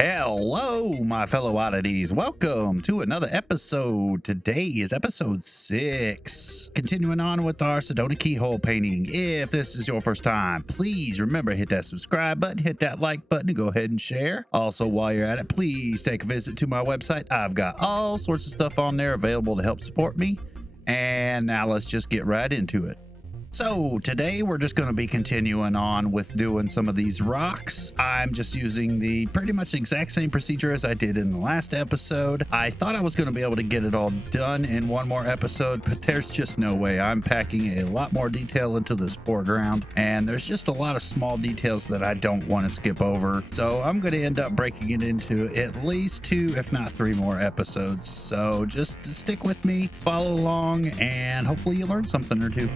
Hello, my fellow oddities. Welcome to another episode. Today is episode 6. Continuing on with our Sedona keyhole painting. If this is your first time, please remember hit that subscribe button, hit that like button, and go ahead and share. Also, while you're at it, please take a visit to my website. I've got all sorts of stuff on there available to help support me. And now let's just get right into it. So today we're just going to be continuing on with doing some of these rocks. I'm just using the pretty much the exact same procedure as I did in the last episode. I thought I was going to be able to get it all done in one more episode, but there's just no way. I'm packing a lot more detail into this foreground, and there's just a lot of small details that I don't want to skip over. So I'm going to end up breaking it into at least 2, if not 3 more episodes. So just stick with me, follow along, and hopefully you learn something or two.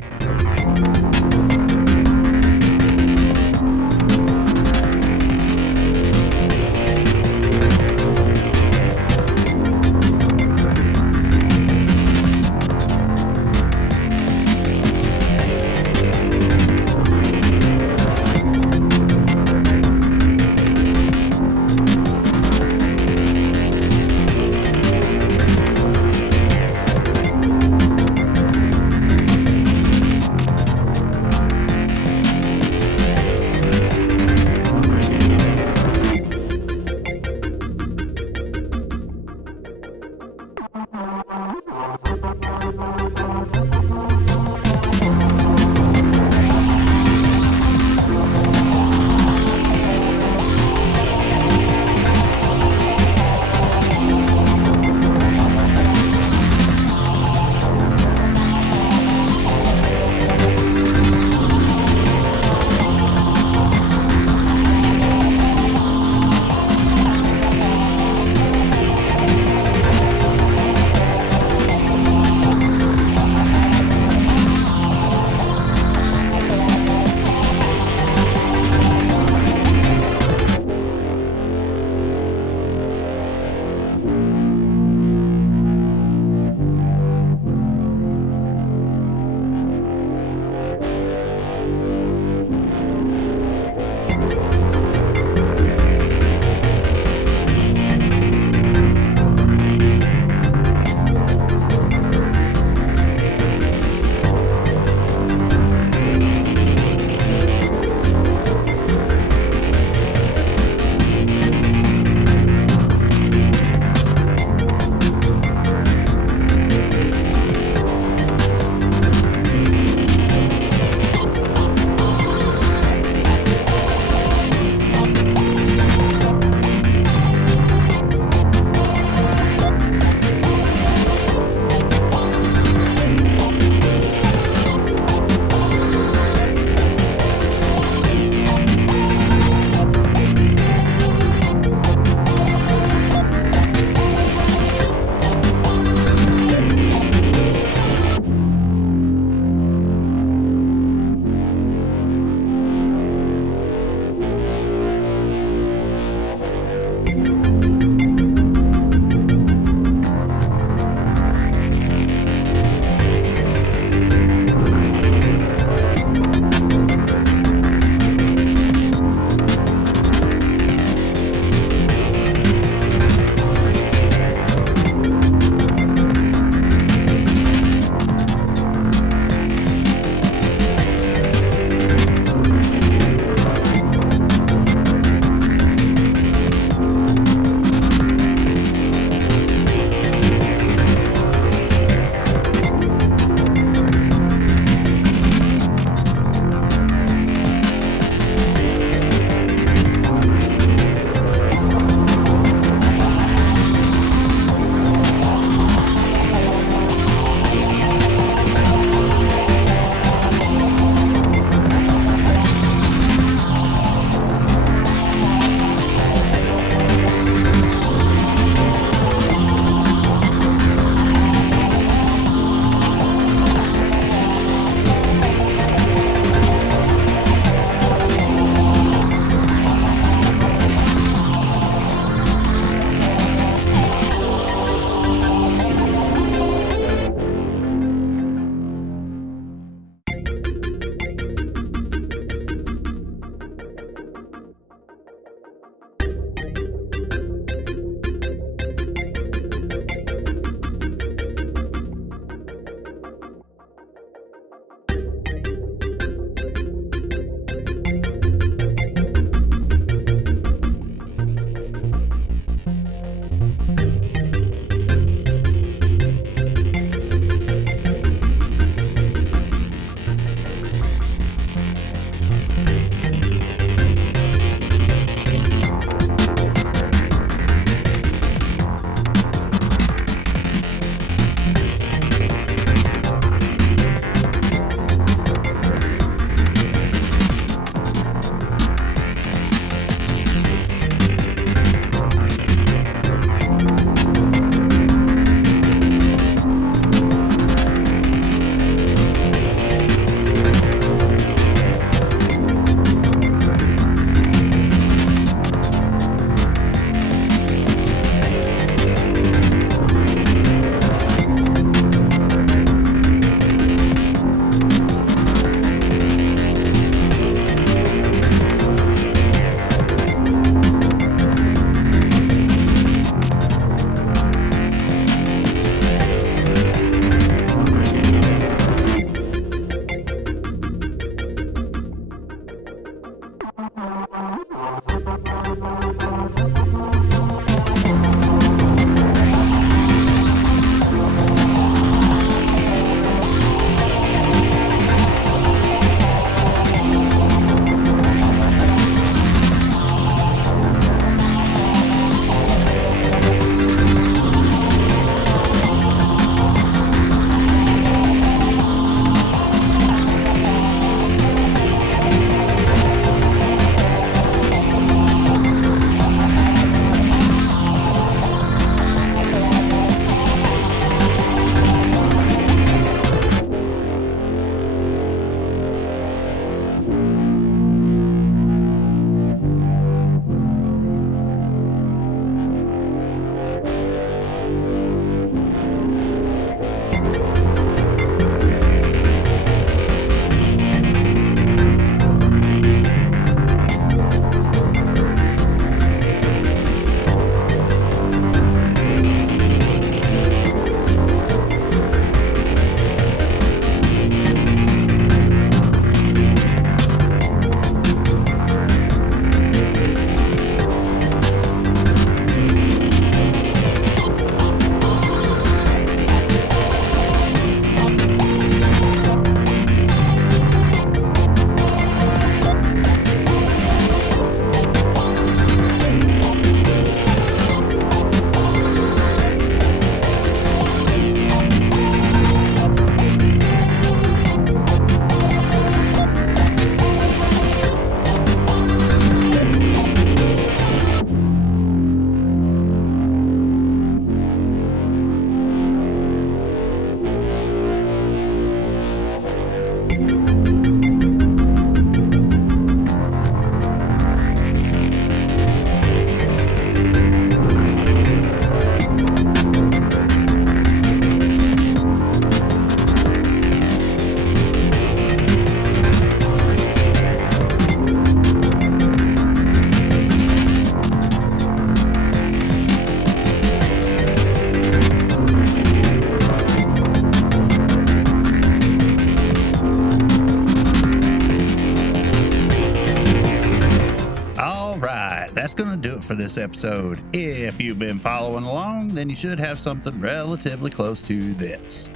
that's going to do it for this episode. If you've been following along, then you should have something relatively close to this.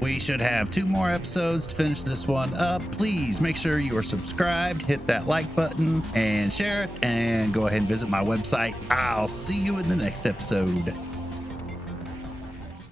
We should have 2 more episodes to finish this one up. Please make sure you are subscribed, hit that like button, and share it, and go ahead and visit my website. I'll see you in the next episode.